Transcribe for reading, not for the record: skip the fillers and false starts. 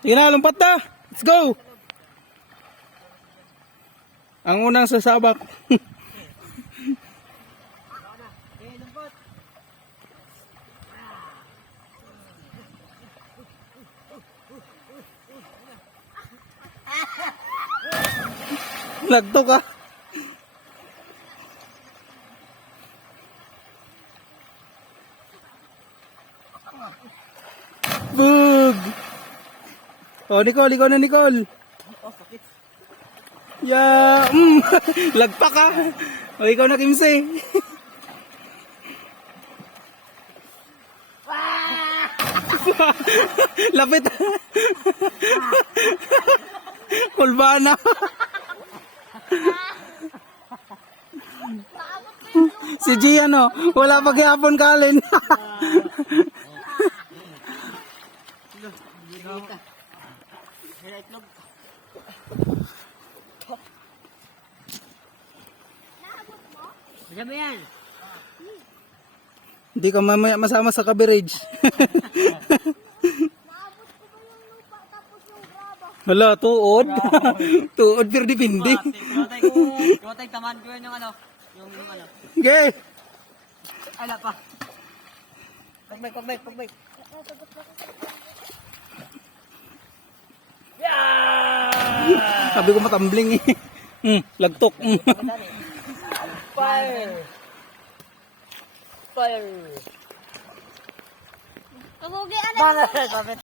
Sige na, lumpat na. Let's go. Ang unang sasabak. Lagto ka. Bug! Oh, Nicole, ikaw na, Nicole. Oh, sakit. Yeah, lagpa ka. O, ikaw na, Kimse. Lapit. Kulbana. Si Gian, oh, wala pa kayapon kalin. Sabi yan. Hindi ka mamaya masama sa coverage. Hala, tuod. Tuod pero dipindi. Rotay taman ko yun yung ano. Yung ano. Okay. Ala pa. Pagbay. Sabi ko matambling eh. Lagtok. Fire. Kabugi, ano? Bakit?